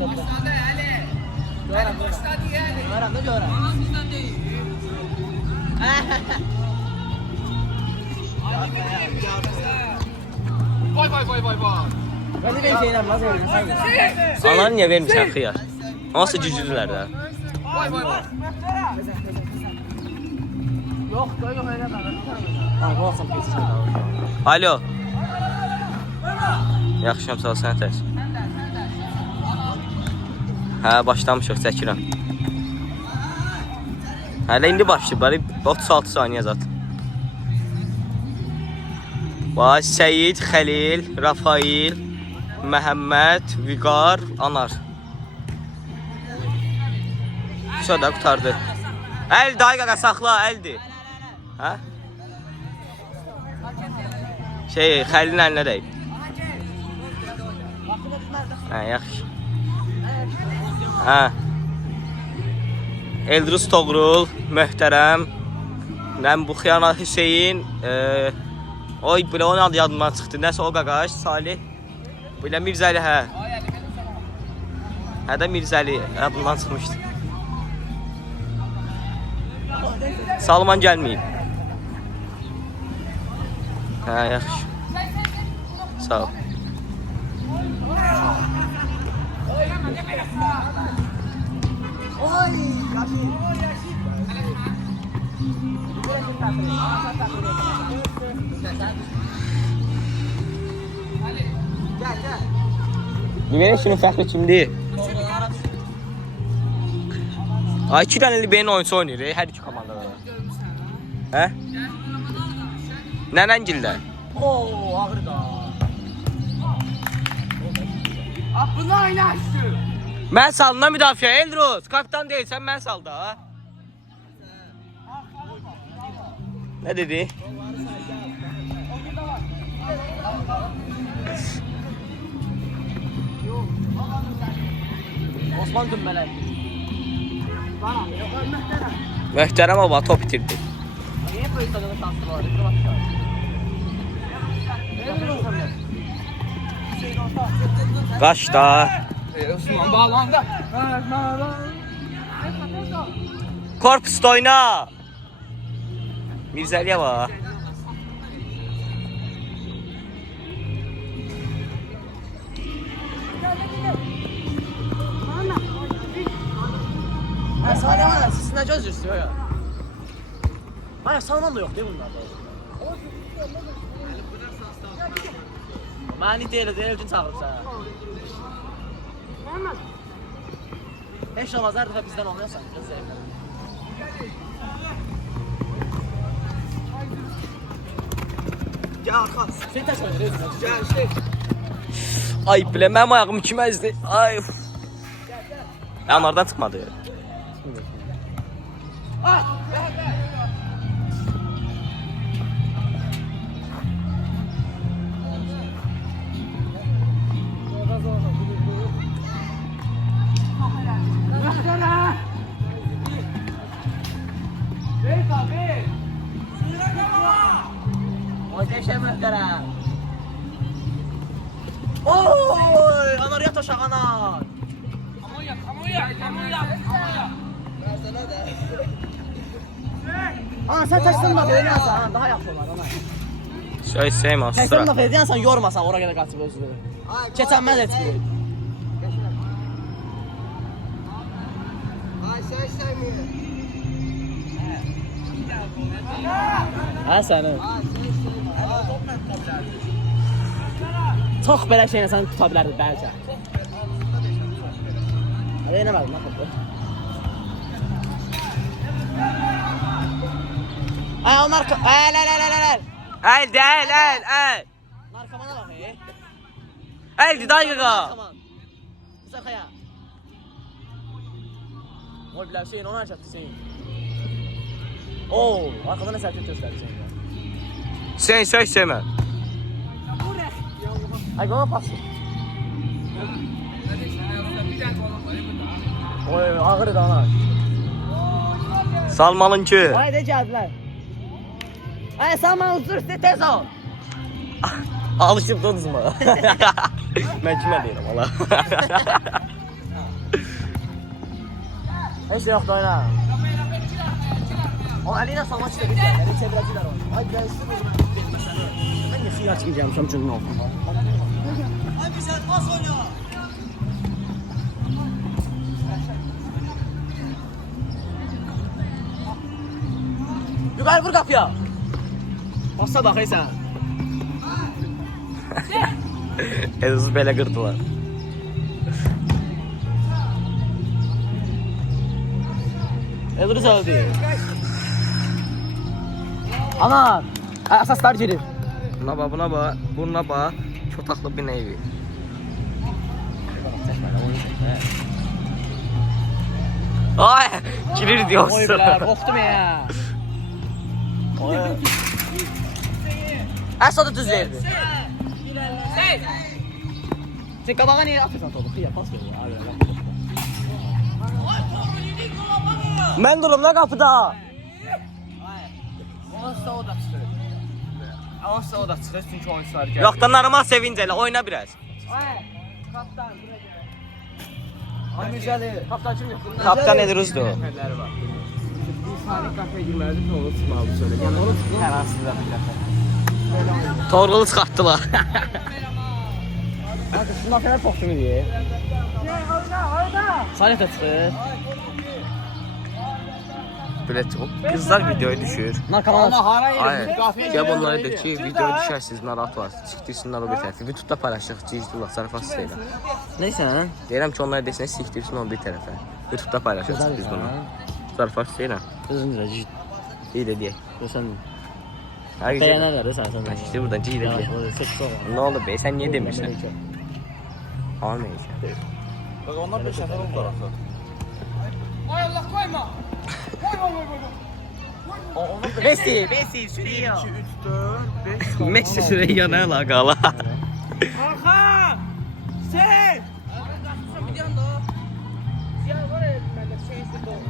Başladı Ali. Başladı yani. Görəm də görəm. Bizdən deyil. Vay. Ben de ben şeyden vazgeçtim. Alan niye vermişsən xiyar? Nasıl cücüdülər də? Vay. Yok öyle mi? Ha, bu olsun pis. Alo. Yaxşıyam, sağ ol, sənə tərs. Hə, başlamışıq, çəkirəm. Hələ indi başlayıb, 36 saniyə zaten. Vay, Səyid, Xəlil, Rafail, Məhəmməd, Viqar, Anar. Şöyle qutardı. Əl daqiqa saxla, əldir. Hə? Xəlilin əlinə deyib. Hə, yaxşı. Hə. Eldruz Toğrul, möhtərəm. Mən bu xiyana Hüseyin. Oy, belə onun adı yadımdan çıxdı. Nəsə o qaqaş, Salih. Belə Mirzəli, hə. Hə də Mirzəli, bundan çıxmışdı. Salman gəlməyib. Hə, yaxşı. Sağ ol. Bilmem şunun fəxri kimdir? Ay, 2 dənəli beyin oyuncu oynayır, hər iki komandada. Hə? Nənəngildə? Oo, ağır da. Bunu oynaşdı. Mən salına müdafiə, Eldruz. Kapitan deyilsən, mən sal da. Nə dedi? Osman Dümbələk. Möhtərəm baba, top itirdi. Niye böyle sanırım şansı var? Qaç da. Osman bağlandı. Korpusda oyna. Mirzəliyə bax. Salih var ya, siz ne gözürsünüz ya? Hayır, Salman da yok değil bunlarda. Məni deyil gün çağırıb sənə. Heç olmaz, hər dəfə bizdən olmuyorsan, biraz zəiflə. Gəl arxas. Sen təş oynayır, özünə. Gəl, işte. Ay, bilə, mənim ayağım kiməzdir. Ay. Yanlardan çıxmadı. Ay! Oy! Anar yat aşağı anar! Kamuya! Versene de. Ana sen taştan da veriyorsan daha yaxşı olar ana. Söysəyim, Taşdan asıra. da veriyorsan yormasan oraya qədər qaçıb özünü. Keçənməz etmir. Ay sen istəmir. Hə səni. Çox belə şeylə səni tuta bilərdi bəlkə. Hələ eləmədim lan topu. Ay onlar əl. Əldi, əl. Narkomana bax ey. Əldi, daqiqa. Sərxaya. Oy biləv şeyin ona açatdı şeyin. Oo, arkadan nə sərkət göstərdi şeyin. Sen söysəmə. Ay qana pası. Oy ağır da ana. Salmanınki. Ay də gəldilər. Ay Salman uzur siz tez ol. Alışıbdınız mı? Mən kimə deyirəm, Allah. Heç də yoxdur oyna. O əli ilə salmaq istədi. Əli çevirəcəklər onu. Ay gəlsin. Mən yaxşı yaxşı gəlmişəm çünki nə oldu? Ay bizə pas oyna. Yukarı vur kapıya. Pasta bakıysan. Ezus belə qırdılar. Elbiruz öldü. Ana. Asaslar gelir. Buna bax, buna bax. Çotaqlı bir evi. Ay, girir diyorsun. Oy bilər, qorxdum ya. Əsad da düz verdi. Sen qabağa niyə atırsan topu? Xiyya pas ver. Mən durum da qapıda. Onsuz da o da çıxır. Onsuz da o da çıxır çünki oyunçular gəlir. Yox da normal sevinç elə, oyna biraz. Kaptan buraya gəl. Ay güzəli. Kaptan kim yoxdur? Kaptan Edruzdur. Nəfərləri var. Bir saniyə qapıya girməlidir ki, onu çıxmalı söyle. Yəni onu çıxır. Hər hansı da bir Torğulu çıxartdılar. Hadi şuna kadar çok kimi diye. Salih de çıxır. Belə çox. Qızlar videoya düşür. Narkoman. Ay, ya bunları de ki, videoya düşərsiniz, narahat var. Sikdirsinlər o bir tərəfə. YouTube'da paylaşıq, cicdullah, zarafat istəyirəm. Neyse. Deyirəm ki, onlara desinə sikdirsin o bir tərəfə. YouTube'da paylaşırıq biz bunu. Zarafat istəyirəm. Kızın da cid. İyi de deyək. Sen Hər güzel. beğenirler de sen. İşte buradan ciy de deyək. Sık soğuk. Ne oldu be, sen niyə demirsən? Almayacaq. Bak onlar 5 nəfər oldular axı. Ay Allah koyma. Messi sürüyor. 2 3 4 5 Messi Süreyya nə əlaqəli? Hakan! Sen! Biliyorsun da o. Ya var ya bende şeysi doğru.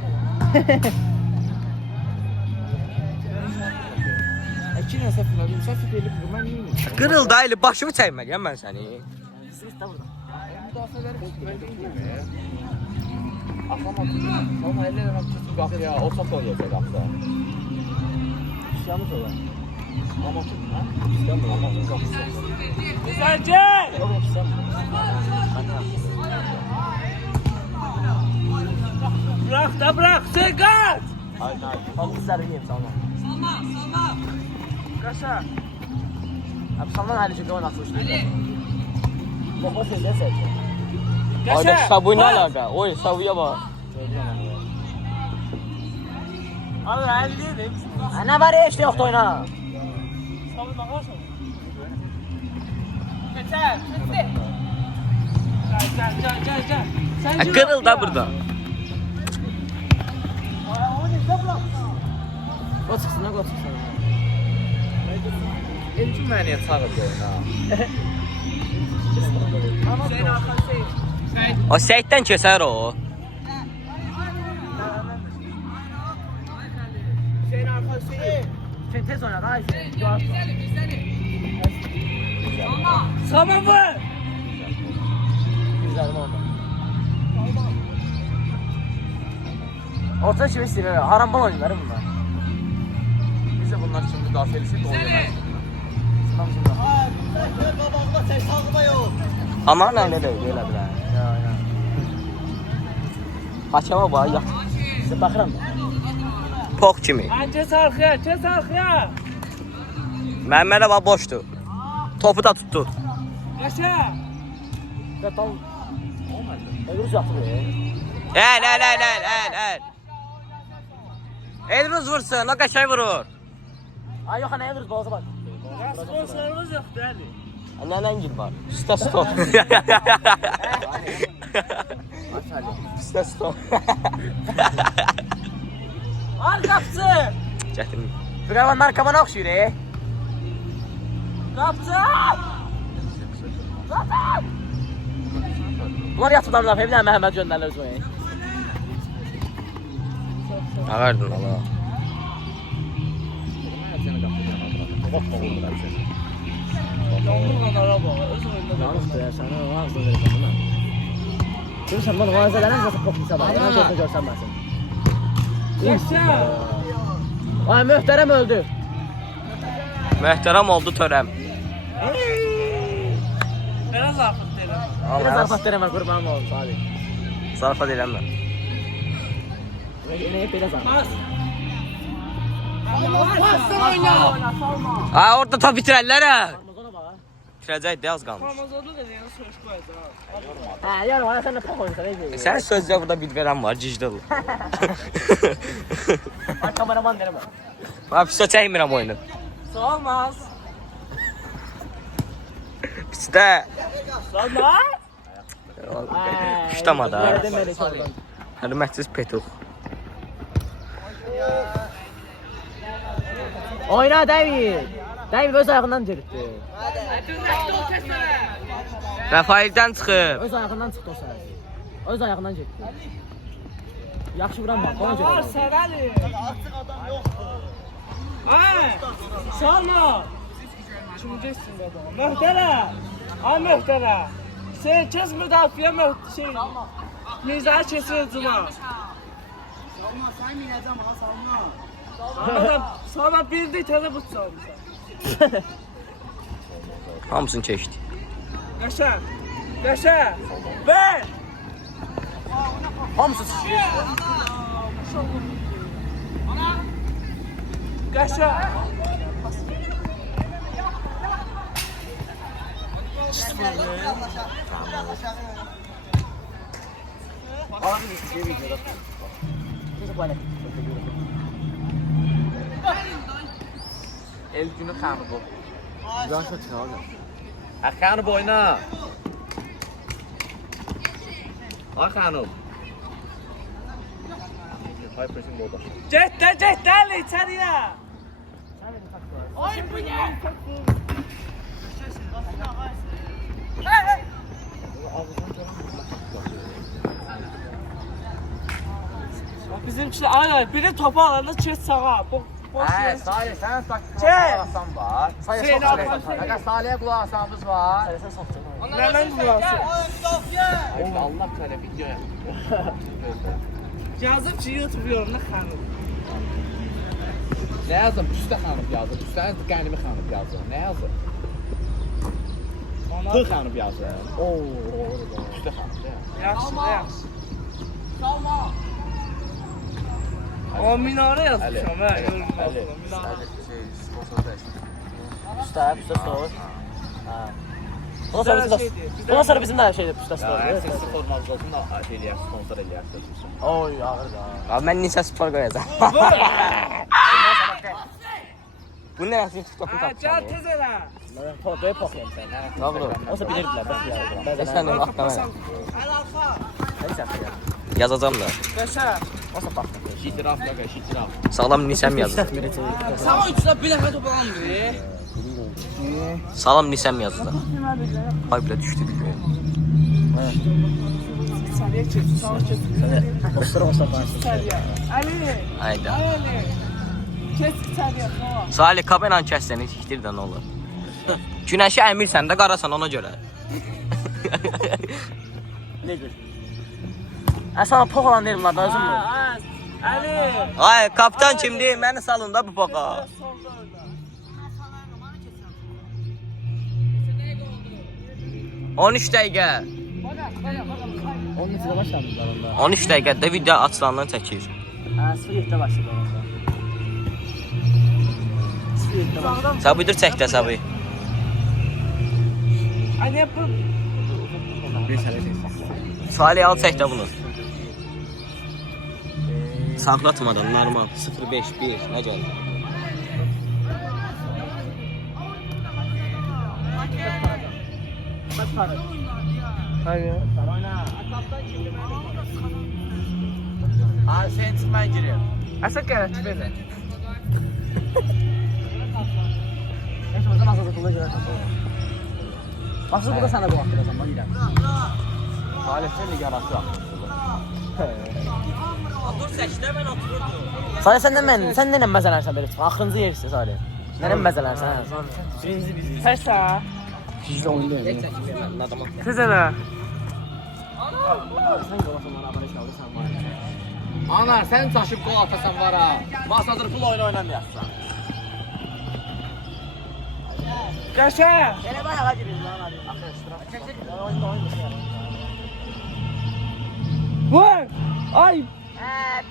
İki nəsə finalim, sən fikirli bu mən yeyim. Qırıldı aylı, başımı çəkməliyəm mən səni. Siz də burada. Axşam ama elle demək ki, qalx ya, o çox oynayacaq axı. Şamı sola. Amma ki, hə? İstəmir, amma o qalxsın. Güzelce! Bırak da bırak, sen kaç! Ay, nay. Almışları yiyeyim sana. Salma. Kaşa. Abi sallan hali çünkü oynatmış. Baba sen ne sen? Ayda Sabu nə əlaqə? Oy, Sabuya bax. Allah elli değil. Ne var ya işte yoktu oyna. Salma bakarsın. Yeter, bitti. Gel. Sen Ha, qırıldı da burada. Gol çıksın, gol çıksın. Elçin məni çağırdı oyuna. Hüseyin Hakan Seyit. O Seyiddən keçər o. Hüseyin Hakan Seyit. Sen tez oyna daha iyi. Sama mı? Güzelim oldu. Orta şey istiyor. Harambol oyunları bunlar. Biz də bunlar üçün müdafiə etsək də oynayaq. Şundan şundan. Amma nə də elə bilər. Ya. Haçama bax, yat. Size bakıram mı? Pox kimi. Tez arkaya. Məhəmmədə bax boşdur. Topu da tutdu. Yaşa. Ya tam. Öbürü yaptı be. Əl. Elruz vursun, o qəşəng vurur. Ay yok ne öbürü boğaza bak. Sponsorumuz yoktu hadi. Nədən gil var? Üstə stop. Üstə stop. Al kapçı. Gətirin. Bir hemen narkomana okşuyor Kapçı. Bunlar yatırlar laf evlen Mehmet gönderler özmeyi. Ağardın Allah. Yağmurla araba. Öz oyunda Yanlıştı ya sana ağzını verirsen buna. Şimdi sen bana vaazelerin nasıl kokmuşsa bana. Hemen gözünü görsen ben seni. Yaşa. Ay möhtərəm öldü. Möhtərəm oldu törəm. Biraz zarfat derim. Biraz zarfat verəmə qurbanım olsun Salih. Zarafat eləmə. Nəyə belə zarfat? Bas. Bas oyna. Ha orada top bitirərlər ha. Ramazana bax. Bitirəcək də az qalmış. Ramazan'da da yeni soruş koyacağım. Hə, yarım ana sən də top oynayırsan. Sən sözdə burada bir verən var, cicdil. Ay kameraman deyirəm. Ha pis çəkmirəm oyunu. Olmaz. Pisdə. Olmaz. Piştama da. Deməli oradan. Hörmətsiz Petuq. Oyna David. David öz ayağından cırtdı. Rafaeldən çıxıb. Öz ayağından çıxdı o səs. Öz ayağından cırtdı. Yaxşı vuran bax, ona Var görə. Serali. Ay. Salma. Kimdesin baba? Möhtərəm. Ay möhtərəm. Sen kes müdafiə şey. Mizahı kesin cuma. Salma sen minəcəm ha salma. Salma bildi təzə bu salmışsan. Hamısını keçdi. Yaşa. Yaşa. Ver. Hamısı sıçrayır. Yaşa. El günü xanı bu. Danışa çıxar oğlum. Xanı boyna. Ay xanım. Hay pressing oldu. Get Ali içeriye. Ay bu ne? Bizimkiler aynen biri topu alanda çet sağa. Boş yer. Salih sen sak Çek. asan var. Hüseyin abi. Fakat Salih'e kulak asanımız var. Sən soxdur. Hemen kulağısı. Allah sana video yap. Yazıp ki YouTube yorumuna kanım. Ne yazın? Püste xanım yazın. Püstenin qənimi xanım yazın. Ne yazın? Pı xanım yazın. Oo. Püste xanım. Yaxşı, yaxşı. O minare yazmışam ha yorumuna. Usta, usta sor. Ha. Ondan sonra bizim də şeydir, usta sor. Sesi formanız olsun da şey eləyər, sponsor eləyər. Oy, ağır da. Abi mən Nisə Spor qoyacağam. Bu nə yazıyor TikTok'un Ha, can tapışı? tez elə. Mən fotoya poxlayım sən. Doğru. Olsa bilirdilər bəs ya. Sən də vaxt mənə. Sən Yazacağım da. Qəşə. olsa bax. İtiraf yox, itiraf. Sağlam Nisəm yazır. Sana 3 də bilə hə toplandı. Salam Nisəm yazdı. Ay belə düşdü. İçəriyə keç, sağa keç. Ostura olsa bax. İçəriyə. Ali. Hayda. Ali. Keç içəriyə. Sağa. Salih kameranı kəs səni tikdir də nə olur. Günəşi əmirsən də qarasan ona görə. Necə? Sana pox olan deyirəm lan, özüm mü? Ali. Ay kapitan kimdir? Məni salın da bu poqa. 13 dəqiqə. 10 neçədə başlamışlar onda? 13 dəqiqədə video açılandan çəkir. Hə, 07-də başladı onda. 07-də başladı. Səbidir çəkdə səbi. Ali bu. Bir sənə şey. Salih al çəkdə bunu. Saxlatmadan normal 051 nə gəldi? Kaç para? Hayır. Oyna. Ha sen çıxmaya girir. Əsas qərət belə. Neyse o zaman azad kılıyor. Başka burada sana bu vakti zaman gidelim. Salih'in ligarası Dur çəkdə mən otururdum. Salih sen de ne mezelersen böyle çık. Aklınızı yersin Salih. Ne mezelersen ha. Birinci bizi. Həsə. Sizle oyunda Heç çəkmir mən adama. Tez elə. Sen yolasın bana abone ol sen var. Ana sən çaşıb qol atasan var ha. Masadır pul oyunu oynamayasın. Yaşa. Elə bayağı girir lan hadi. Vur. Ay.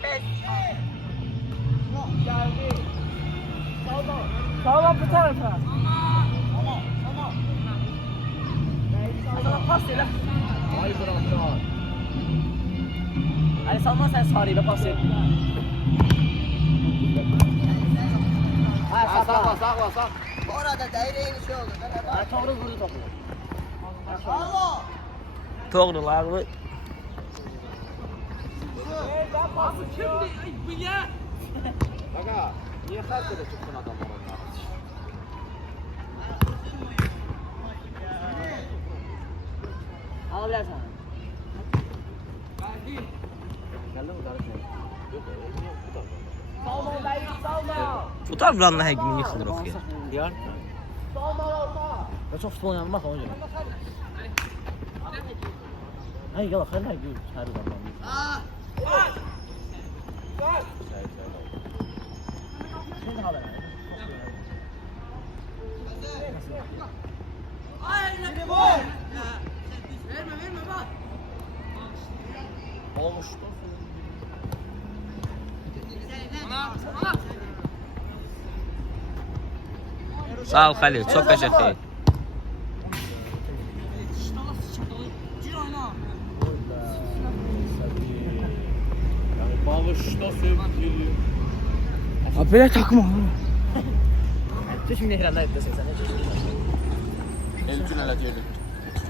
Pes. Tamam bu tarafa. Pas elə. Ay bıraklar. Ali Salman sen sarıyla pas et. Ha sakla. Orada değneğin şey oldu. Toğrul vurdu topu. Doğrularlı. Aga niye xərcədə çıxdın adamlar onlar? Al bilərsən. Gəldin mi qarışma? Yox, bu da. Salma dayı salma. Tutar buranın həqiqini yıxılır oxuya. Diyar. Ben çok futbol oynadım bak onu. Hayır gel bak hayır gül her zaman. Şimdi haber. Olmuş. Sağ ol Xəlil, çox qəşəng. Bağışda sevgili. Abi belə takma. Sen şimdi ekranda etdesin sen ne çeşitlisin? Elçin elə deyirdik.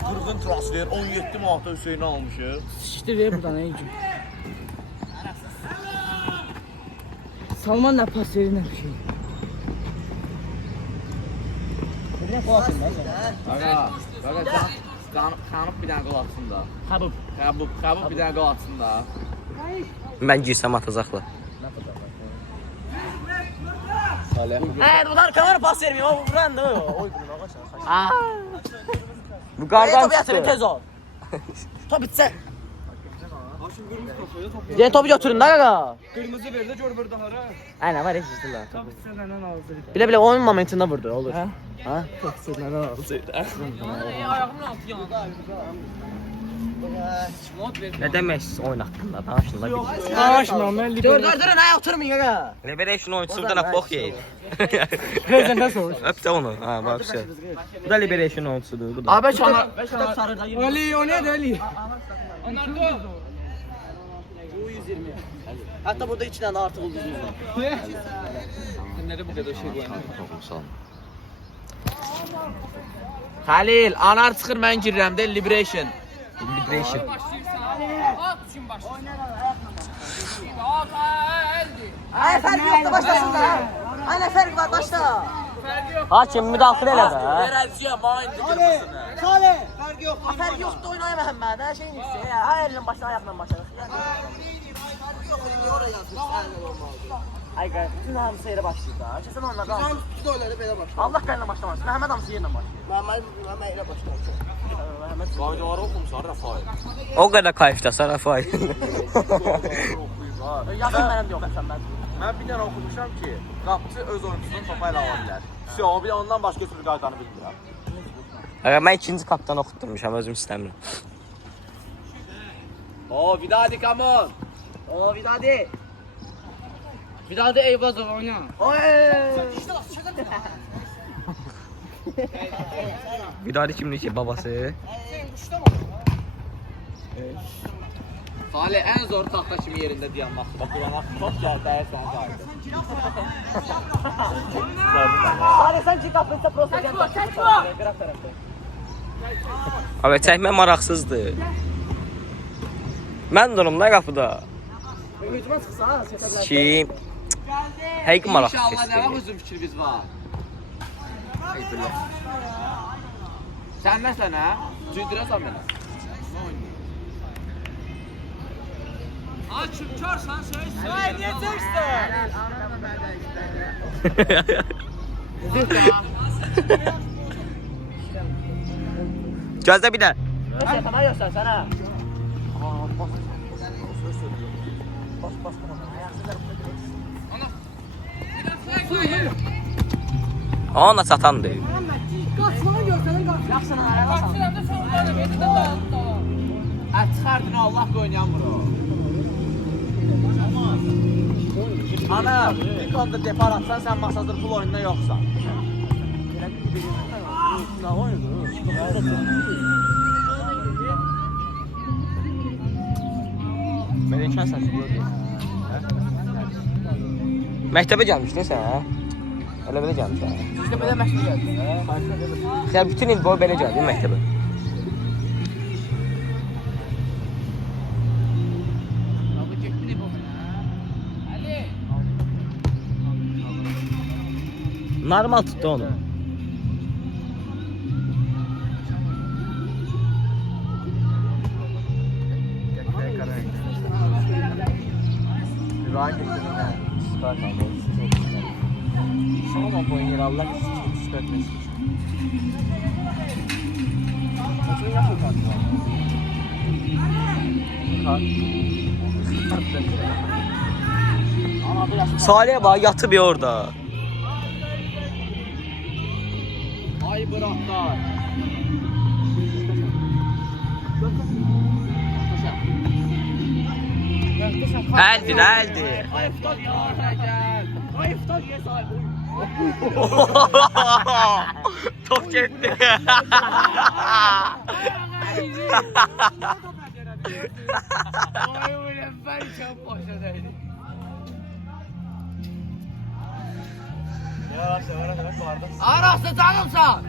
Qırğın transfer 17 manata Hüseyni almışıq. Sıçtı ver buradan ey gün. Salman da pas verir ne bir şey. Bir de kolasın ben sana. Aga kanıb bir dənə qol atsın da. Habub. Xəbub bir dənə qol atsın da. Mən girsəm atacaqlar. Salih. Evet bunlar kamera pas vermiyor ama vuran da o. Oy bunu arkadaşlar. Bu Topu qardan yatırın tez çıxdı. ol. Top bitse. Diye topu götürün da gaga. Kırmızı verdi gör burada hara. Aynen var ya işte lan. Tabii senden aldı. Bile bile onun momentinde vurdu olur. Ha? Ha? Senden aldı. Ayağımın altı yandı. Nə demək oyun haqqında danışın la. Danışma mən Dur liberal. dur durun ha oturmayın gaga. Liberation oyuncusu da bok yeyir. Prezentə soruş. Öpdə onu. Ha, bak şey. Bu da Liberation oyuncusudur, bu da. Abi çana. Kitap sarıda 20. Ali o ne Ali? Onlar da. Bu 120. Hatta burada 2 tane artı buldunuz. Nerede bu kadar şey koyuyor? Xəlil, anar çıxır mən girirəm də Liberation. Liberation. Ay fark yoktu başlasın da. Aynen fark var başla. Hakim müdaxilə elə də. Verəcəyəm mayın qırmızını. Salih. Fark yoktu oyun oynamam ben. Her şeyin iyisi. Ayağıyla başla ayakla başla. Ay gel. Bütün hamısı yerə başlayır da. Kesin onunla da. Bizim bütün oyları belə başlayır. Allah qayla başlamaz. Məhəmməd hamısı yerlə başlayır. Məhəmməd elə başlayır. Qaydaları oxumuşlar Rafael. O qədər kayıfdasan Rafay. Yazın mənim də yoxsan mən. Mən bir dənə oxumuşam ki, qapıcı öz oyunçusunu topa ilə ala bilər. Bir də ondan başqa türlü qaydanı bilmirəm. Aga mən ikinci kaptan oxutdurmuşam, özüm istəmirəm. Oo, Vidadi come on. Oo Vidadi. Vidadi Eyvazov oyna. Oy. Vidadi kimdir ki babası? Salih ən zor taxta kimi yerində dayanmaqdır. Bax, ulan top gəl, dəyər sənə qaydı. Salih sen çık kapısa prosta gel. Qıraq tərəfdə. Abi çəkmə maraqsızdır. Mən durum da qapıda. Hücuma çıxsa ha, səslər. Kim? Həqiqi maraq İnşallah nə vaxt keçdi. özün fikriniz var. Sən nəsən hə? Cüydürəsən mənə. Açım körsən şey. Ay niye çəksən? Gözlə bir də. Tamam yoxsan sən ha. Ona satan deyil. Çıxardın Allah qoynayan vurur. Ana, bir konuda depar atsan sen masazdır pul oyununa yoksan. Mən imkan səsi Məktəbə gəlmişdin sən, hə? Elə belə gəlmişsən. İşte belə məşqə gəldin. Sən bütün il boyu belə gəldin məktəbə. Normal tuttu onu. İbrahim getirdin ha. Süper kaldı. Sonra bu oyun Allah çıkartmış. Salih'e bak yatıp orada. Ay bıraklar. Eldir, eldir. Ay iftar ya gel. Ay iftar ye sahibi. Top gitti. Ay ulan ben çok başladaydım. Arası canımsan.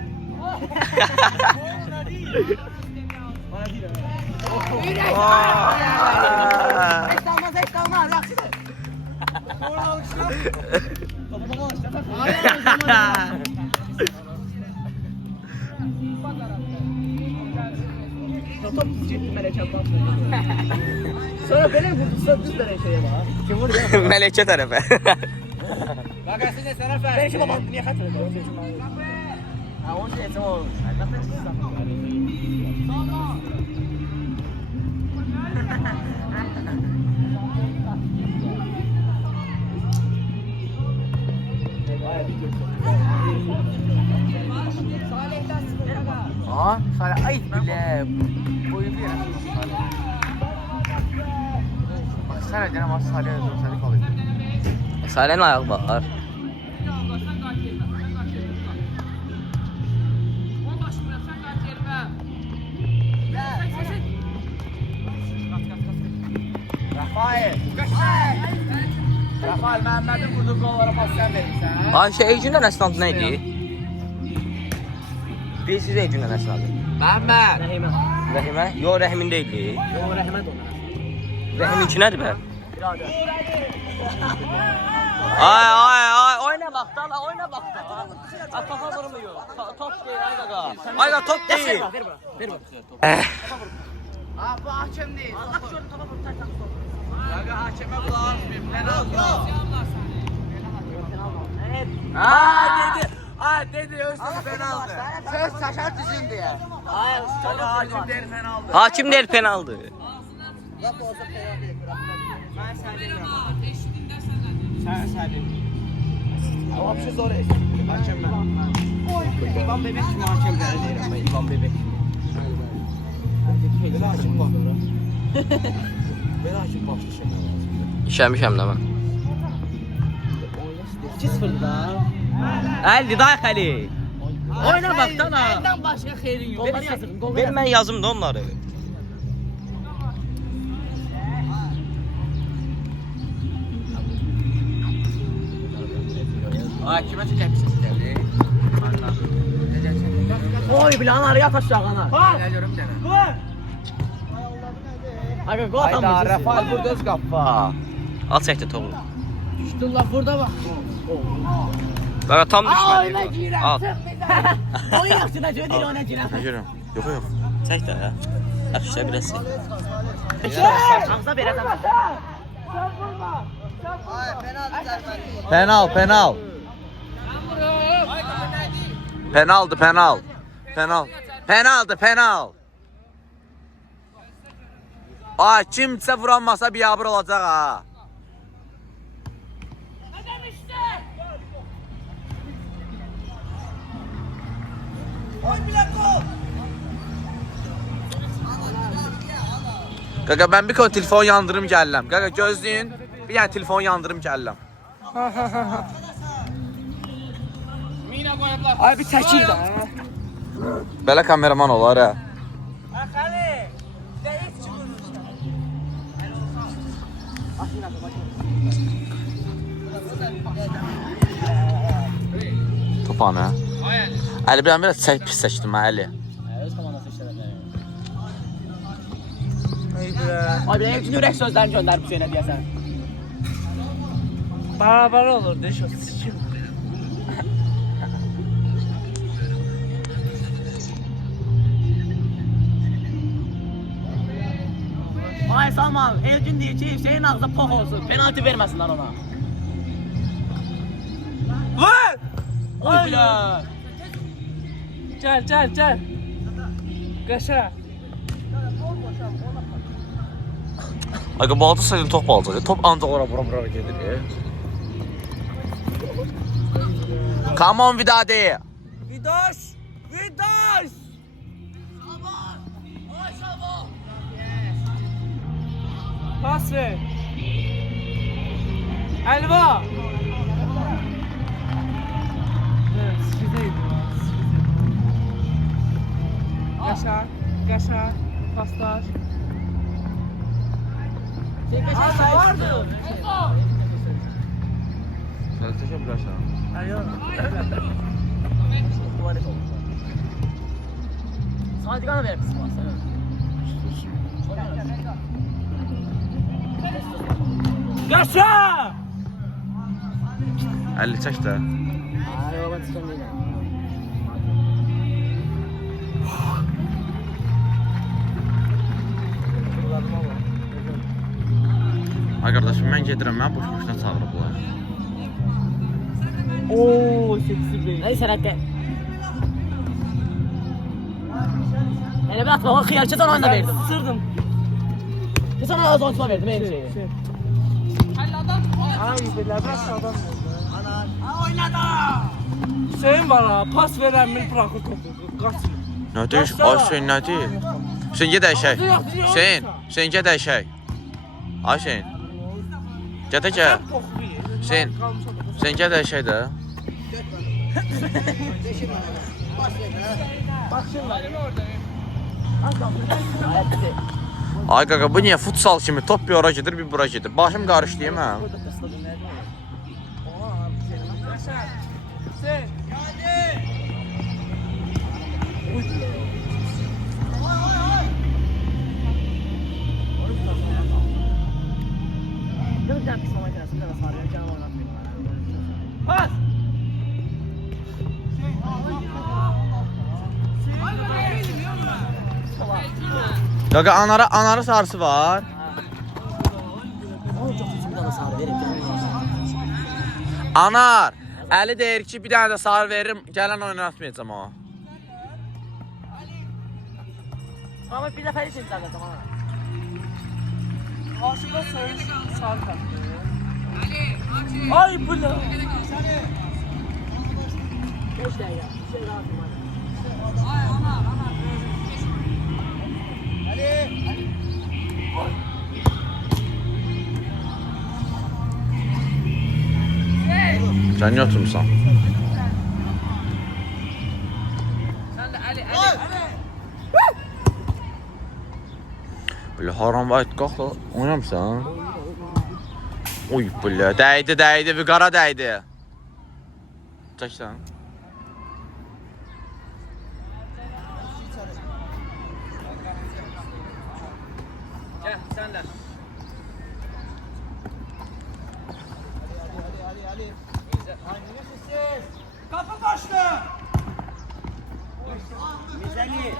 Heç olmaz, yaxşıdır. Top getdi Mələkə baxdı. Sonra belə vurdusa düz Mələkəyə bax. Kim vurdu? Meleke tarafa. Bagası ne sana fer? Ben şimdi babam niye kaçırdı? Ha o şey o. Ha, sana ay bile. Boyu bir. Baksana canım az Salih'e dönseli kalıyor. Salih'in ayağı var. Rafael. Rafael Məhəmmədin vurduğu qollara pas sən verirsən. Ayşe Ecün'ün əsnadı neydi? Bir siz Ecün'ün əsnadı. Məhəmməd. Rəhimə? Yo Rəhimin deyildi. Yo Rəhmət ona. Rəhimin ki nədir bə? Ay, oyna bax da, oyna bax da. Topa vurmuyor. Top değil, ay qaqa. Ay qaqa top değil. Ver bak. Ha bu hakem değil. Qaqa hakemə qulaq asmayın. Penaltı. Dedi özünü penaltı. Söz şaşar düzün diye. Ay hakim der penaltı. Hakim der penaldı. Lap olsa penaltı. Ben Səlim. Ama bir şey zor et. Hakem ben. İvan Bebek kimi hakem deyirəm ben. İvan Bebek. Belə hakim bax. Belə hakim bax şəkil lazımdır. İşəmişəm də mən. 2-0 da. Əldi day Xəli. Oyna bax da. Benden başka xeyrin yok. Golları yazırım. Golları Ver mən yazım da onları. Hakimə çəkmişsiniz dəli. Oy bilan araya at aşağı ana. Gəliyorum sənə. Aga gol Hayda atamıyorsun. Rafael burada öz qappa. Al çəkdi topu. Düştün laf burada bak. Qaqa tam Ay düşmədi. ben girəm. Al. Oyun yaxşı da gördün ona girəm. Görürəm. Yox, yox. Çək də ya. Yaxşı biləsən. Ağza ver adam. Penal. Penaldı penal. Penal. Ay kimsə vuranmasa biabır olacaq ha. Qaqa ben bir kod telefon yandırım gəlirəm. Qaqa gözləyin. Bir dənə telefon yandırım gəlirəm. Ay bir çəkil də. Belə kameraman olar ha. Axəli. Zəif çıxırsan. Topan ha. Əli biraz pis çəkdim Əli. Öz komandası işlədir. Ay bir üçün ürək sözlərini göndərib Hüseynə deyəsən. Barabar olur deş o sikim. Ay Salman, Elgin deyir ki, Hüseyin ağzı pox olsun, penalti verməsinlər ona. Vur! Oy bilə. Gəl. Qaşa. Qaqa balta sayın top alacaq. Top ancaq ora gedir. Come on Vidadi. Vidaş! Pas ver. Elva! Evet, sikideydi. Qaşa. Paslar. Aa, vardı. Səlsəkə biləsən. Tuvalet olmuş. Sadiqana vermişsin bana. Qaşa! Əli çək də. Ay baba çıxın deyiləm. Ay qardaşım mən gedirəm. Mən boş-boşuna çağırıblar. Oo, seksi bey. Neyse Rəqqə. Elə bir atma, o xiyar keçən oyunda verdim. Sırdım. Keçən oyunda az oyuncuma verdim, eyni şeyi. Ay, belə bəs adam Hüseyin var ha, pas verən bir bırakır topu. Qaçın. Nə deyir? Ay Hüseyin nə deyir? Hüseyin get əşək. Hüseyin get əşək. Ay Hüseyin. Gədə gəl. Hüseyin get əşək də. Ay qaqa bu niyə futsal kimi top bir ora gedir, bir bura gedir. Başım qarışdıyım hə. Hüseyin. Pas! Qaqa anarı sarısı var. Anar, Əli deyir ki, bir dənə də sarı veririm, gələn oynatmayacam o. Ama bir dəfə heç imzaladım ha. Aşıqda sayın sarı taktı. Ay bu ne? 5 dəqiqə. Bir şey lazım hadi. Sən niyə oturmuşsan? Böyle haram vayt qalx da oynamısan? Oy belə dəydi, bir qara dəydi. Çəksən. Gəl, sən də. Kapı başlı. Mizeli.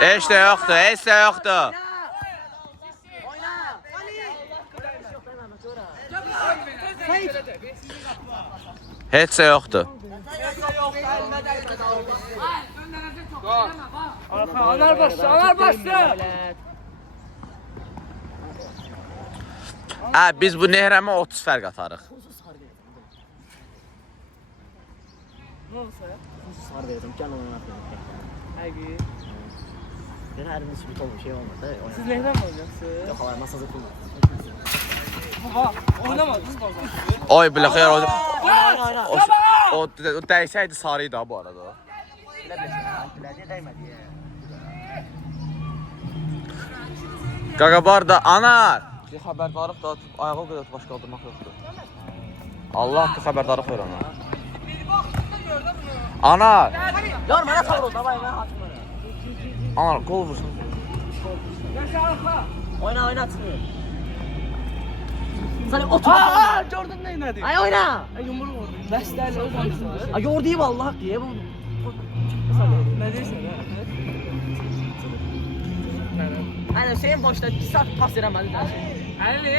Heç də yoxdur. Heç də yoxdur. Anar başlı. Biz bu nehrəmə 30 fərq atarıq. Ne olsa ya? Sarı verdim. Gel onu atayım. Hayır. Ben her birisi bir ton şey olmadı. Siz neyden mi oynayacaksınız? Yok hayır masada kullan. Baba oynamadınız mı o zaman? Oy bilə xeyr o Oyna. o dəysəydi sarıydı ha bu arada. Bilediğe değmedi ya. Qaqa bu arada anar. Xəbərdarlıq da ayağa o qədər baş qaldırmaq yoxdur. Allah haqqı xəbərdarlıq ver ona. Anar. Yor bana savur. Davay ben atma. Anar qol vursun. Oyna atma. Sen otur. Jordan neydi? Ay oyna. Yumruğu vurdu. Derslerle o zaman. Ay yordu vallahi diye bu. Ne diyorsun ya? Hani Hüseyin boşta 2 saat pas veremedi dersin. Ali.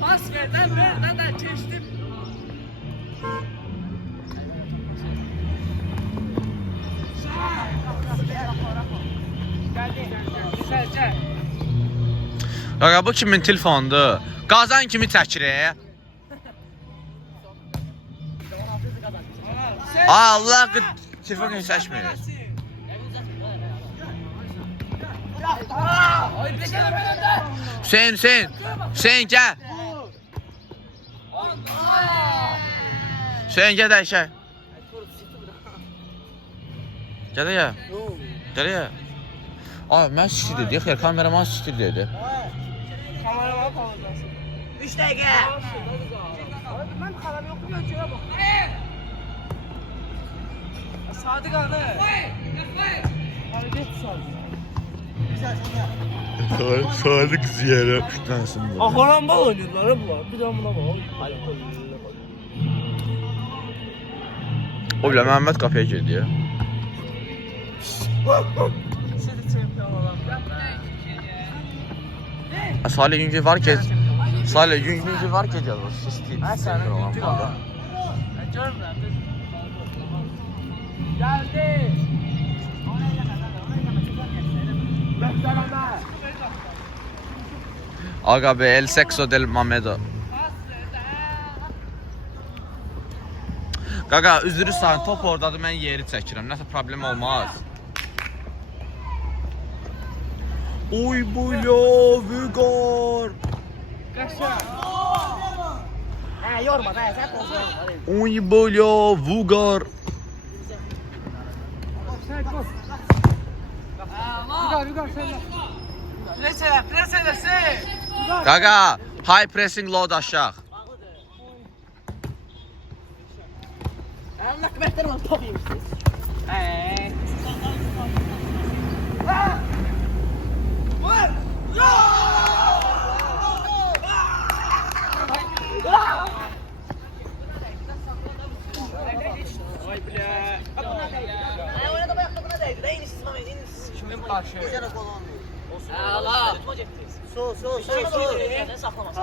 Pas ver lan geçtim. Geldi. Qaqa bu kimin telefonudur? Qazan kimi çəkir. Allah telefon çəkmir. Hüseyin gəl. Hüseyin gəl dəyişək. Gəl ya. Gəl ya. Ay mən şişi dedi, xeyr kameraman şişi dedi. Kameraman kalacaksın. 3 dakika. Ben kalam yokum ya şöyle bak. Sadık abi. Abi geç Sadık. Sadık ziyarə kütləsin. Ahoran bal oynuyorlar ha bunlar. Bir daha buna bak. O bilə Məhəmməd qapıya girdi ya. Sizi çempiyon olan. Salih Yüngül var ki. Salih Yüngül var ki yazır. Siz Ha sen Yüngül olan. Görmürəm. Geldi. Aga be El Sexo del Mamedo. Qaqa üzrü sağın top ordadır mən yeri çəkirəm. Nəsə problem olmaz. Oy bula Vügar. Kaçar. Yorma be sen kontrol. Oy bula Vügar. Yugar sen. Pres edersin. Qaqa high pressing load aşağı. Allah kıvvetler olan top yemişsiniz. Oynadı bayakta buna değdi. Değin siz Mehmet. Kimin başı? Allah. Su. Sen saklamazsın.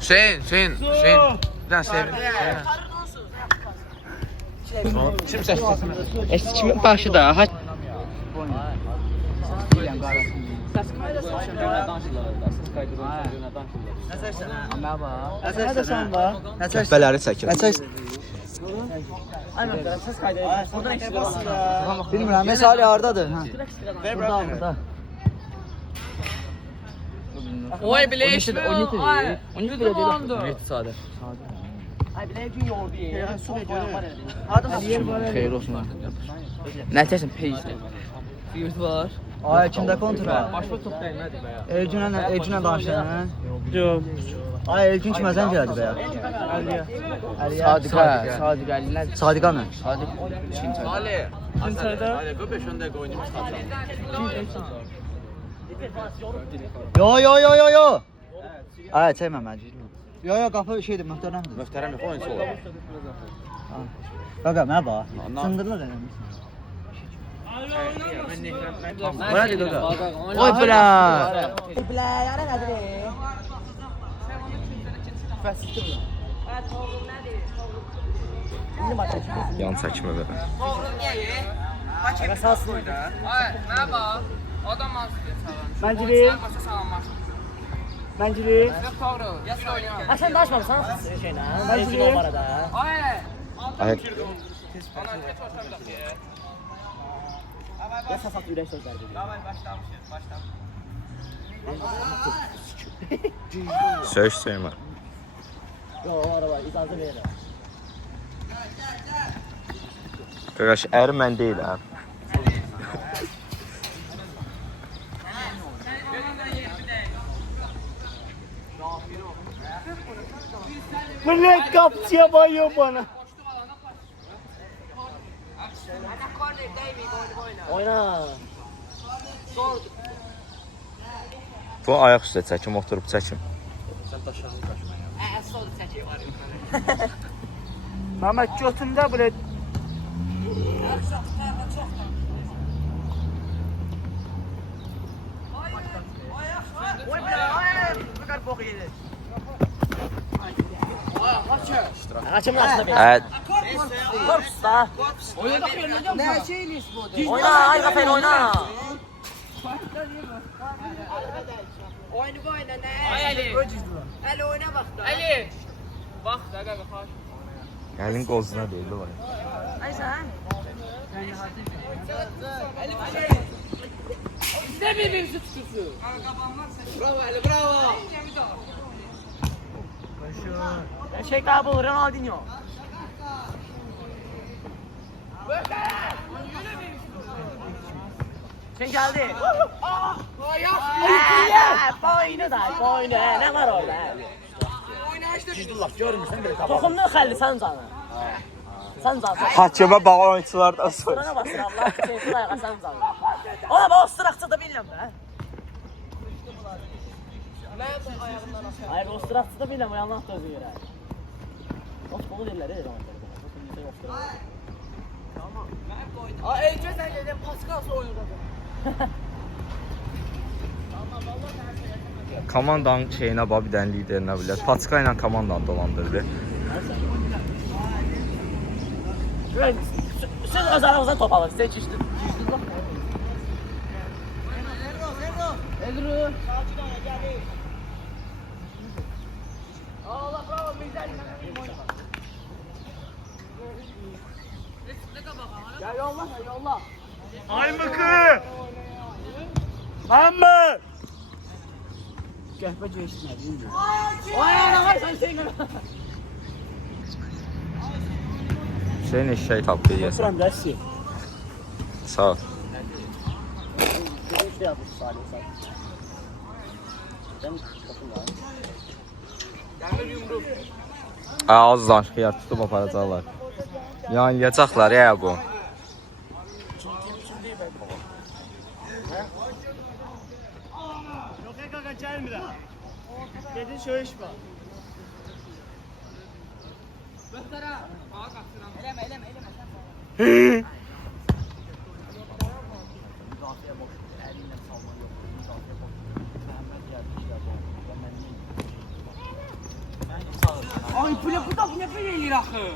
Hüseyin. Bir dənə sevin. Kim seçdi? Kimin başı da? Ha. Kəpbələri çəkirəm. Aynen. Ses kaydı. Buradan eksik olsun. Bilmirəm, məsəl hardadır? Burada. Oy bileşme. 12 de dedi. sadə. Ay bile gün yordu ya. Su veriyor. Xeyir olsun artıq. Nə çəksən peyizdə? Peyizdə var. Ay kimdə kontra? Başqa top dəymədi bə ya. Elcünə danışdın. Yok. Ay Elcün kimdən gəldi bə? Sadiq Əlinlər. Sadiqa mı? Sadiq kim çəkdi? Ali. Kimsədə? Ali, bu 5-10 dəqiqə oynayırıq xaçan. Yo. Ay çəkmə məcbur. Yo qapı şeydir, möhtərəmdir. Möhtərəm yox, oyunçu olur. Qaqa mənə bax. Sındırılır eləmiş. Bura dedi qaqa. Oy bra. Bile yani nedir? Yan çəkmə belə. Oğlum niye? Aga salsın. Ay, nə bax? Adam az Məncili. salamlaşır. Məncili. Doğru. Yaş oynayır. Ha sen de açmamışsan şeyle. Məncili o arada. Ay. Ay, Ana geç başlamışıq. Ya safat ürək sözlər dedi. Davay başlamışıq. söyüş söymə. Yo o araba icazə verir. Qaqaş, əri mən deyiləm. Millet kapçıya bayıyor bana. Oyna. Bu ayaq üstə çəkim, oturub çəkim. Mehmet götümdə böyle. Haçımın aslında benim. Hə, Korpus da. Nə şeymiş bu? Oyna, ay kafayla oyna. Oyunu oyna nə? Ay Ali. Əli oyna bax da. Ali. Bax da qaqa xoş. əlin qozuna deyil o. Ay sən. Ne birbirinizi tutursun? Bravo Ali, bravo. Şey daha bu Ronaldinho. Sen geldi. Boynu da, boynu. Ne var orada? Ciddullah görmüşsən belə tamam. Toxumlu xəlli sən canı. Sən canı. Hakimə bağlı oyunçulardan sonra. Surana basır Allah, şeyfin ayağa sən canı. Ona bax, ıstıraqçı da bilmirəm də. Hayır, ıstıraqçı da bilmirəm, o yanlaq da özü görə. Osmanlı deyirlər, Ay ecədən gedən Pascal oynadı. Komandanın şeyinə bax, bir dənə liderinə bilər. Paçka ilə komandanı dolandırdı. Siz qazanımıza top alın, size çişdir. Elru. Ya yolla, yolla. Ay mıkı! Məhəmməd! Qəhbə geçsin, bilmir. Ay, ay, sen şeyin Hüseyin eşşəyi tapdı yiyəsən. Oturam dəsi. Sağ ol. Bir şey yapmış Salih sen. Sen bakın ya. Ağızdan xiyar tutub aparacaqlar. Yanlayacaqlar ya bu. Yok ya kaka gelmir ha. Dedin şöyle iş var. Ay bu ne böyle yiyir axı?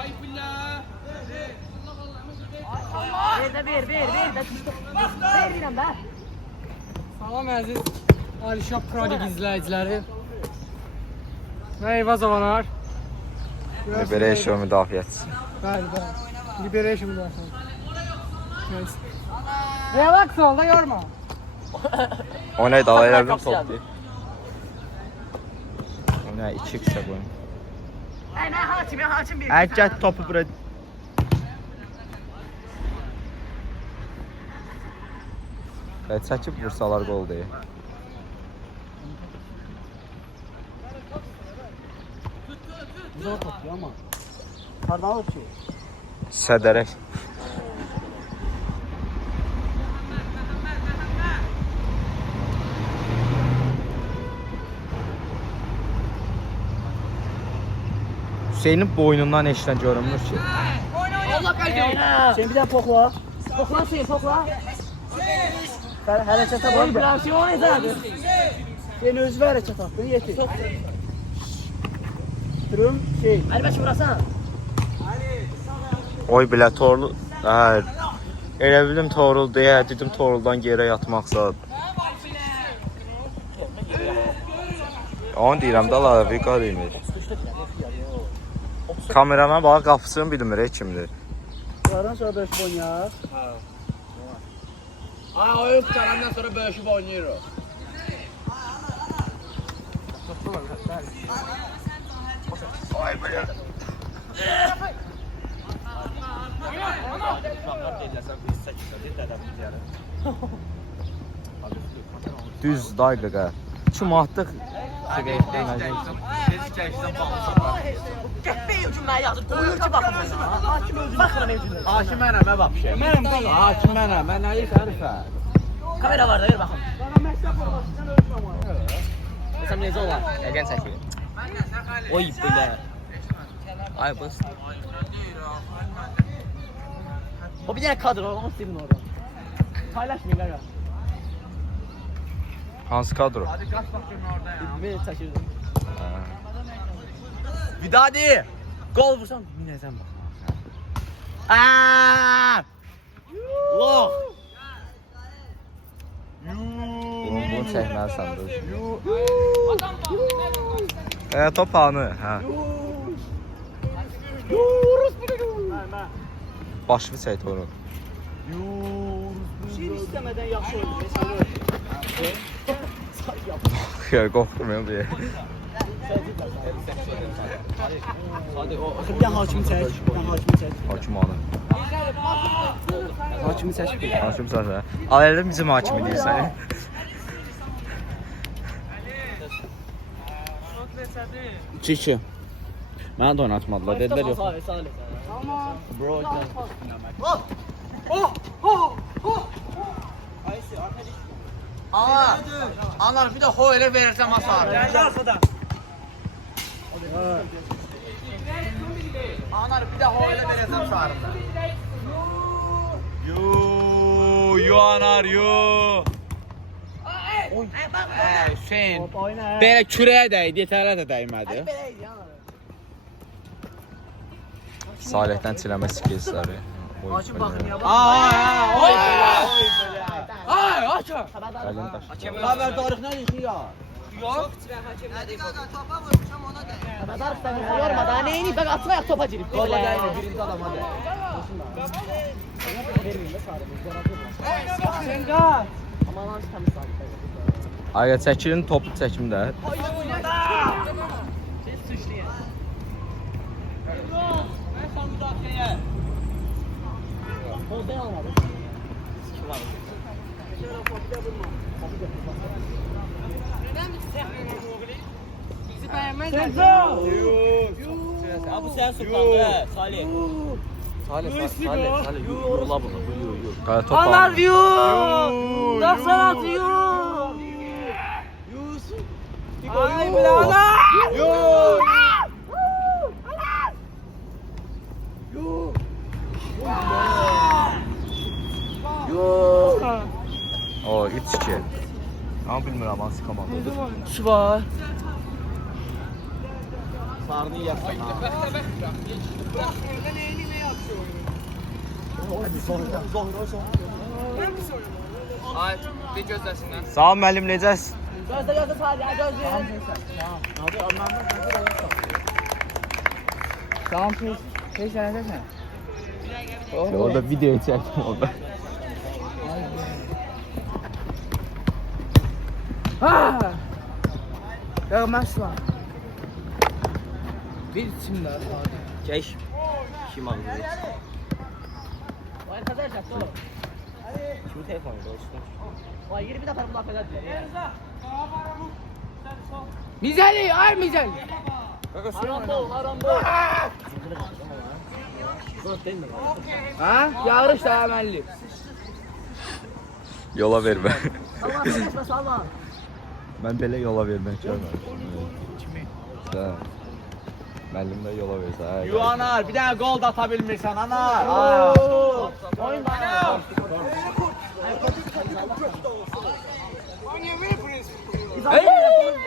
Ay billah. Ver de tuttum. Ver bilmem be. Salam əziz Alişab Prodik izləyiciləri. Eyvazavalar. Liberation müdafiəçisi. Bəli, bəli. Liberation müdafiə. Relax ol da yorma. O nə dalaylardan toplayır. O nə 2x qoyun. Ay ne hakim bir. Əcət topu bura. Çəkib vursalar qol deyil. Zor topluyor ama. Pardon alıp ki. Sədərək. Hüseynin boynundan heç nə görünmür ki. Sen bir daha pokla. Topla şey topla. Hərəkətə Oy bax. Blanchimon ezadır. Sen özü hərəkət atdın, yetir. Durum şey. Əlbəttə vurasan. Oy belə torlu. Hə. Elə bildim torul deyə, dedim toruldan yerə yatmaqsa. Onu deyirəm də la, Vika demiş. Kameraman bax qapısını bilmir kimdir. Bunlardan sonra bölüşüb oynayaq. Ay oyun qutarandan sonra bölüşüb oynayırıq. Düz dəqiqə. 2 manatlıq siqaretdən Tez keçdən bağlısan. Qəppə hücum mənə yazır. Qoyur ki baxın. Hakim özünü baxıram hücumda. Hakim mənəm, mən vəbşə. Mənəm qaqa. Hakim mənəm, mən nəyi sərifə. Kamera var da ver baxın. Sən necə olar? Yəqən çəkir. Oy belə. Ay bas. O bir dənə kadr var, onu silin oradan. Paylaşmayın qaqa. Hansı kadro? Hadi qaç baxın orada ya. Mən çəkirdim. Vidadi! Gol vursan minəsən bax. Aaaa! Loh! Bunu çəkməlisən dur. Top anı, hə. Başını çək onu. Şiir istəmədən yaxşı oynuyor. Xeyr, qorxmuyorum deyə. Bir dənə hakimi çək. Bir dənə hakimi çək. Hakim anı. Hakimi çək. Hakim sənə. Alədə bizim hakimi deyirsən. 2-2. Mənə də oynatmadılar, dedilər yox. Salih. Bro, Aa, anar bir də ho elə verirsən masar. Anar bir də ho elə verirsən sarında. Yo anar yo. Hüseyin. Belə kürəyə dəydi, yetərlə də dəymədi. Salihdən çiləmə skillsləri. Hakim baxın ya. Ay, aça. Əlin daş. Xəbərdarlıq nə deyir ya? Xəbərdar istəmir. Yorma da. Neyini bak atmayaq topa girib. Qola dəymir, birinci adama dəyir. Sen qaç. Aman lan təmiz salih. Ayə çəkilin, topu çəkim də. Pozdan almadı. Bizi beğenmezler. Abi sen sultanı Salih. Salih. Yola bunu, yola. Qaya top Anar al. yu. Nasıl atıyor? Ay bilana. O, 3-2. Amma bilmirəm hansı komandadır. Şu var. Sarını yapsın. Ay, bir gözləsinlər. Sağ ol müəllim, necəsən? Gözde Salih. Gözde. Tamam şey sənədəsən. Orada video çəkdim orada. Ya məsələn. Bir içimdə sadəcə. Gəş. Kim ağzı? Vay kadar çaktı oğlum. Kim telefonu dostum? Vay 20 defa bu laf ederdi. Mizeli, ay Mizeli. Arambo. Ha? Yarış da əməlli. Yola vermə. Salma. Mən belə yola vermək görməmişəm. Kimi? Müəllim də yola versə. Yu anar, bir dənə gol da ata bilmirsən anar. Oyun da.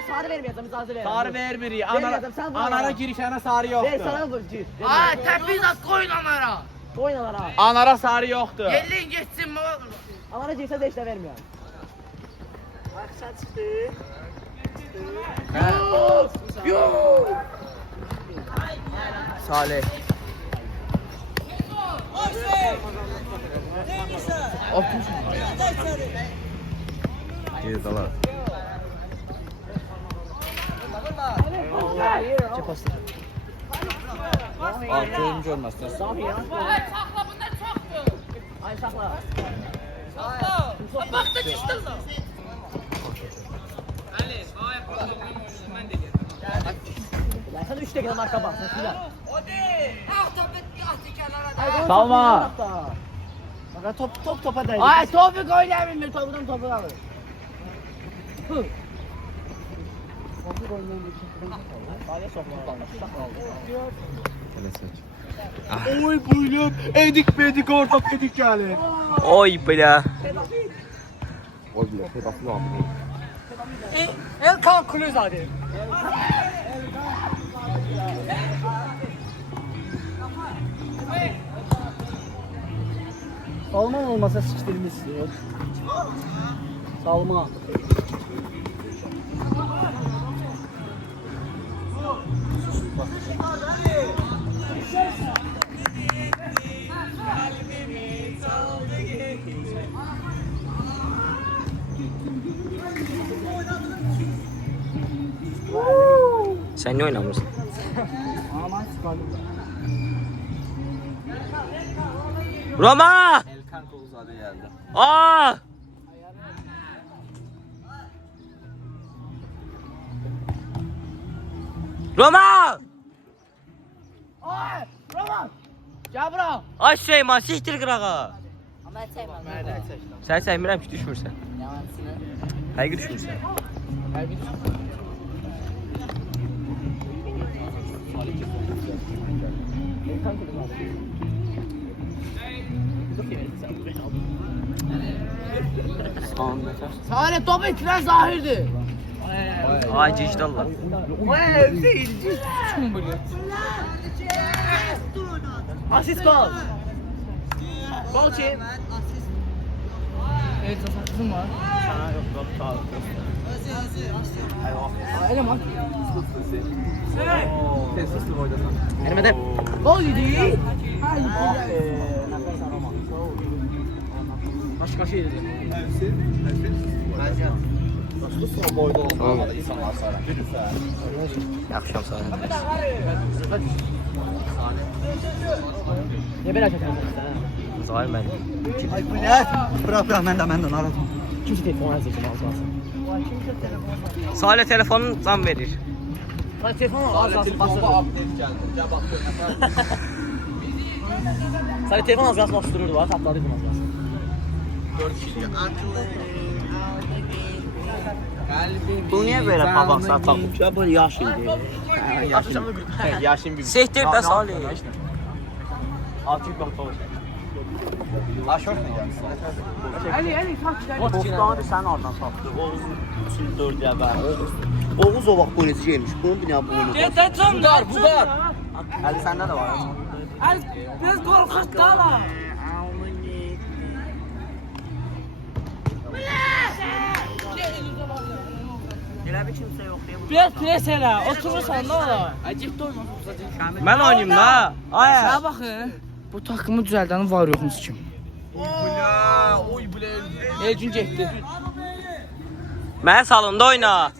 Sarı vermeyeceğim, icazə ver. Sarı vermirik. Verməyəcəm, sən vur. Anara girişənə sarı Ver, yoxdur. sana vur, gir. Ay təpiz at koyun onlara. Oynalar ha. Anara sarı yoxdur. Yellin geçsin mi? Onlara girsə də işlə vermiyorum. Aksan çıxdı. Salih. İyi dalar. Altı görməzsən. Sakla bunlar çoktu. Ay sakla. Bak da çıktın lan. Ya sen 3 dakika marka baksın filan. O değil. Ah topu attı kenara da. Salma. Bak top topa değdi. Ay topu oynayamıyor. Topudan topu alır. Sahaya sokma. Oy buylum. Edik bedik ortopedik gəlir. Oy belə. Elkan Kuluzade. Salman olmasa sıçtırmışsın. Salman. Sen ne oynamırsan? Aman sıkalım. Roma! Elkan Kuluzadə gəldi. Aa! Roma! Ay! Roman! Gel bura! Ay Süleyman, siktir qırağa. Ama çekmem. Sən çəkmirəm ki, düşmürsən. Yalansını. Həqiqi düşmürsən. Elkan Kuluzade. Salih topu itiren Zahir'di. Ay cicdallah. Asist gol. Gol kim? Evet sakızım var. Sana yok yok sağ ol. Öyle mi? Tesisli oydasan. Elmede. Gol yedi. Hayır. Nefes alamam. Başka şey dedi. Bence. Bu son boyda olmalı insanlar sonra. Yaxşıyam sağ ol. Ne belə çəkən? Zahir mən. Ay bu ne? Bırak mən də narahatam. Kimsə telefonu azıcık alsın. Salih telefonun can verir. Lan telefonu Salih alsın. telefonuma update gəldi. Cavab qoyma. Sen telefon az kalsın bastırırdı var. Katladıydım az kalsın. 4 kişilik akıllı. Qalbim. Bu niyə belə babaqsa tapıb? Ya böyle yaş idi. Yaşın bir. Siktir də Salih. Artık bak baba. Aşort ne gəldi? Ali tak. O tostağını sen oradan sattı. Oğuz'un üçün 4 əvvəl. Oğuz o vaxt boynuzu yemiş. Bunun bir ne boynu var. Bugar bugar. Hadi sende de var. Ali biz gol kaçtı ala. Elə bir kimsə yox deyə. Biraz pres elə, oturursan da ola. Acib doymasın. Mən oynayım da. Ay. Şuna bakın. Bu takımı düzəldən var yoxunuz kim? Oy bile. Elcün getdi. Mən salonda oyna.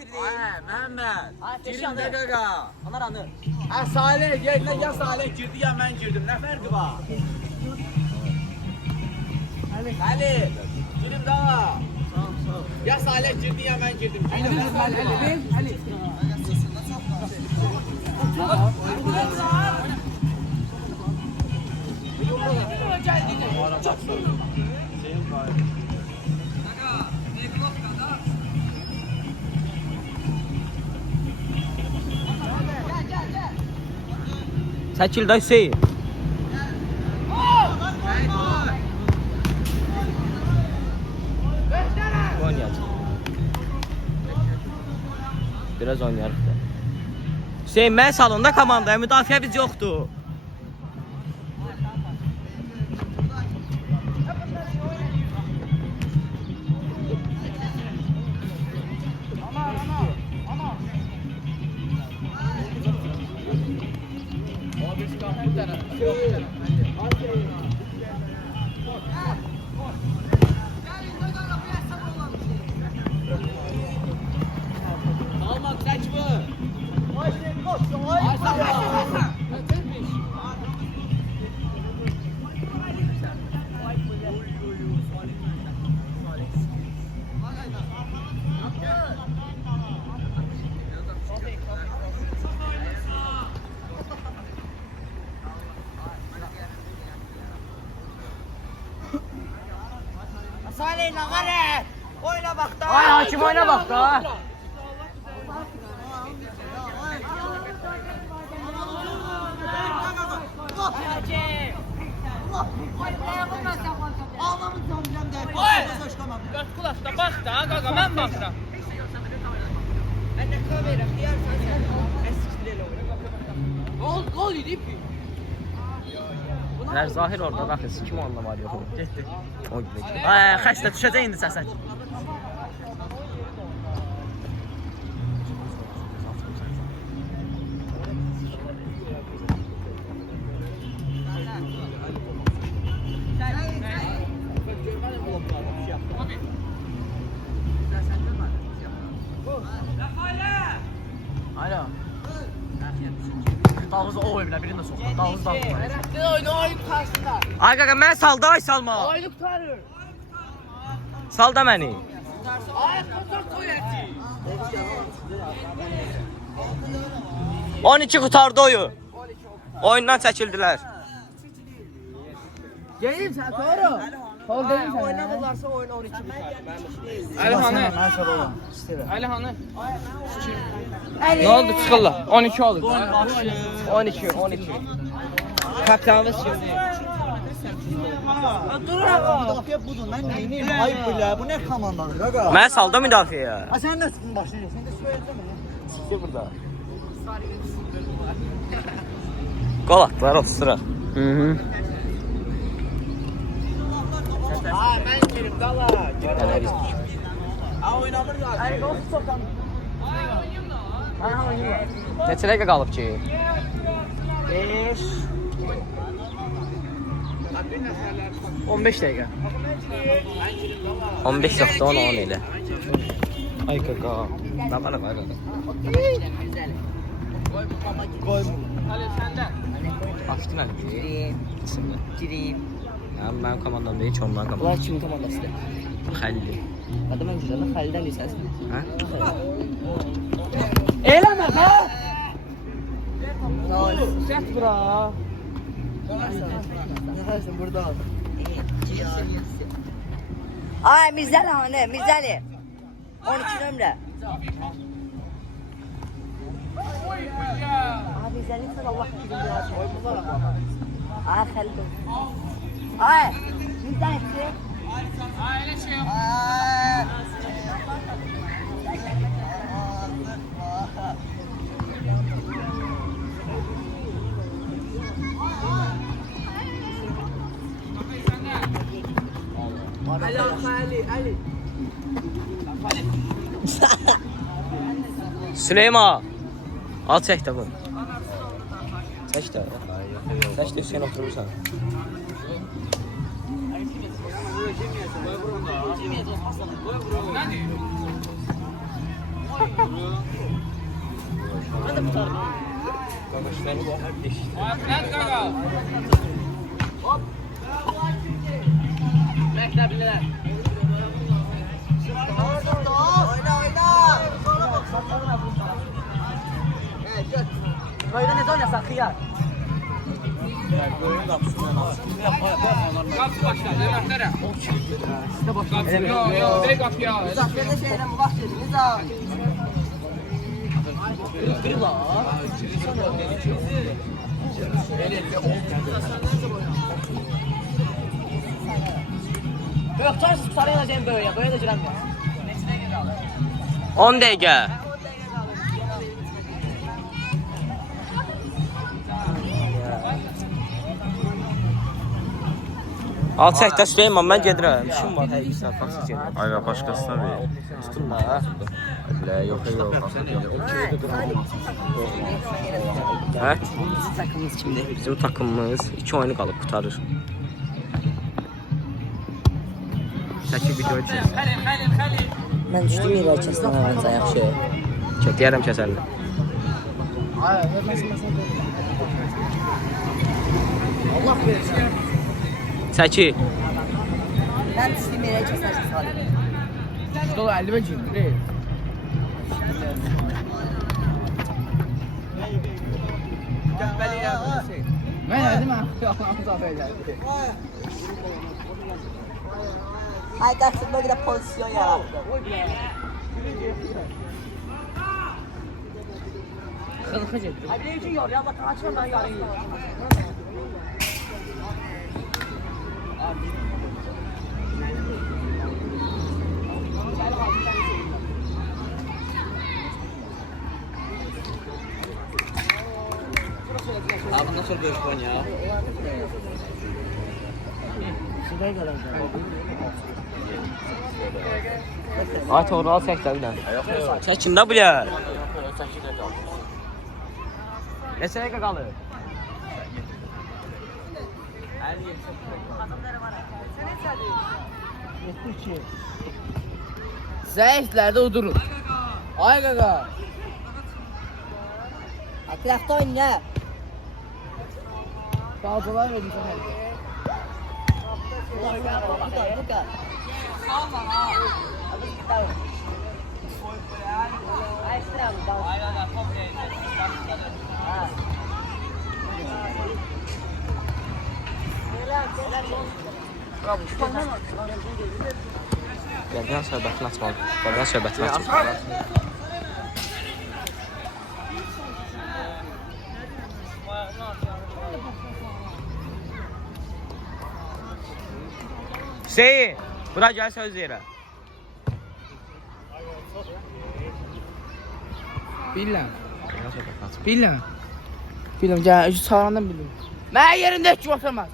Məhəmməd. Ay, Girin də qaqa. Onlar anı. Ha Salih yerine ya Salih girdi ya ben girdim. Ne farkı var? Ali. Girin daha. Ya Salih girdi ya ben girdim. Girin ne farkı var? Çəkil də Hüseyin. Biraz oynayarıq da. Hüseyin, mən salonda komandaya, müdafiə biz yoxdur. Ay hakim oyna bak da. Bak da qaqa mən baxıram. Gol idi. Hər Zahir orada baxır, kim onunla var yox. Getdi. O gidiyor. Ay, xəstə düşəcək indi səsə. Alo. Dalğız o evlə birini də soxdu. Dalğız da. Oyun karşısında. Ay qaqa, mən salda, ay salma. Oyunu tutarır. Salda məni. Ay kontrol koyacaq. 12 qutardı oyun. Oyundan çəkildilər. Gelim sen doğru. Ol dedim sen. Oynadılarsa oyun 12 biter. Ali hanı? Mən sabah istəyirəm. Ali hanı? Nə oldu, çıxırlar? 12 oldu. 12, 12. Kapitanımız şimdi. Müdafiə budur, mən neyiniyim? Ayıb bilə, bu nə komandadır, qaqa? Mən salda müdafiəyə. Ha, sən nə sıxın başlayacaq? Sən də söyləyəcəm mənə. Sıxı burada. Qol atdılar, 30 sıra. Ay mən girim qala. Nələr biz? Ha oynamırlar. Ay gol sokan. Neçə dəqiqə qalıb ki? 5 15 dəqiqə. 15 yoxdur, 10 elə. Ay qaqa. Qaqa, qaqa. Ali səndə. Açdı mən. Gireyim. Mənim komandam deyil ki, onların komandam. Bunlar kimin komandasıdır? Xəlli. Adam mən güzələ Xəlildən lisəsin. Hə? Eləmə be! Sət bura. Nəfəsin burada. Ay Mirzəli hanı, Mirzəli. 12 nömrə. Ay Mirzəli sən Allah kimi biraz. Ay Xəlil. Ay Mirzəli. Ay elə şey yox. Ali. Süleyman. Al çək də bu. Çək də. Çək də Hüseyin oturursan. Nədir qaqa? Məktəblilər. Qayda necə oynasan xiyar? Qapı başladı, məktərə. Qapı, yox, dey qapıya. Zaferdə şeylə bu vaxt dediniz ha. Yox, çarsız tutarı yanacağım böyüyə. Böyüyə də girəm ya. 10 dəqiqə. Al çək də Süleyman, mən gedirəm. İşim var, hər bir saat vaxt gedirəm. Ay, başqasına ver. Tutun da. Yox, Hə? Takımımız kimdir? Bizim takımımız 2 oyunu qalıb qutarır. Çəkil video çək. Mən düşdüm yerə kəsdən əvvəlcə yaxşı. Çək, deyərəm kəsəndə. Allah versin. Çəkil. Mən düşdüm yerə kəsərsən sadəcə. Dolu 55 girdi. Mən dedim Allah'ım zafer geldi. Ay qarşımda bir də pozisyon yarattı. Kılıkı çekti. Ay bir yor ya bak açma ben yarın. Abi nasıl bir oyun ya? Ay toru al çək də bir dənə. Çəkim də bilər. Neçə dəqiqə qalır? Zayıflerde udurun. Ay gaga. Atrafda oyna. Kalçalar verin sana. Gəldən söhbətini açmalım. Gəldən söhbətini açmalım. Hüseyin, bura gəl söz deyirəm. Bilmem. Bilmem. Bilmem. Gel şu sağından bilmem. Ben yerinde hiç oturmaz.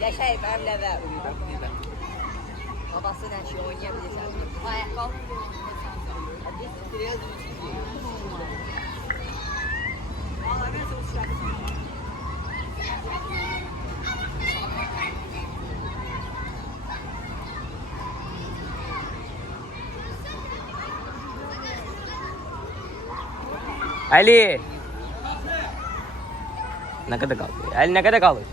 Yaşayıb əmlə və babası ilə şey oynaya bilirsən. Ayaqqabı. Ali. Nə qədər qaldı? Ali nə qədər qalır?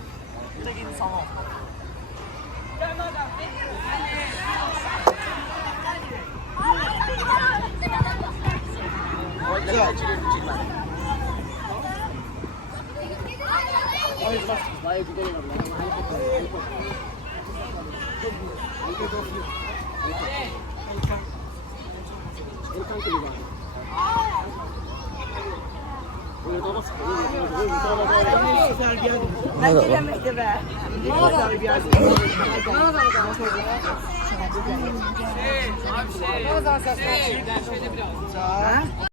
Nə deməkdir bə?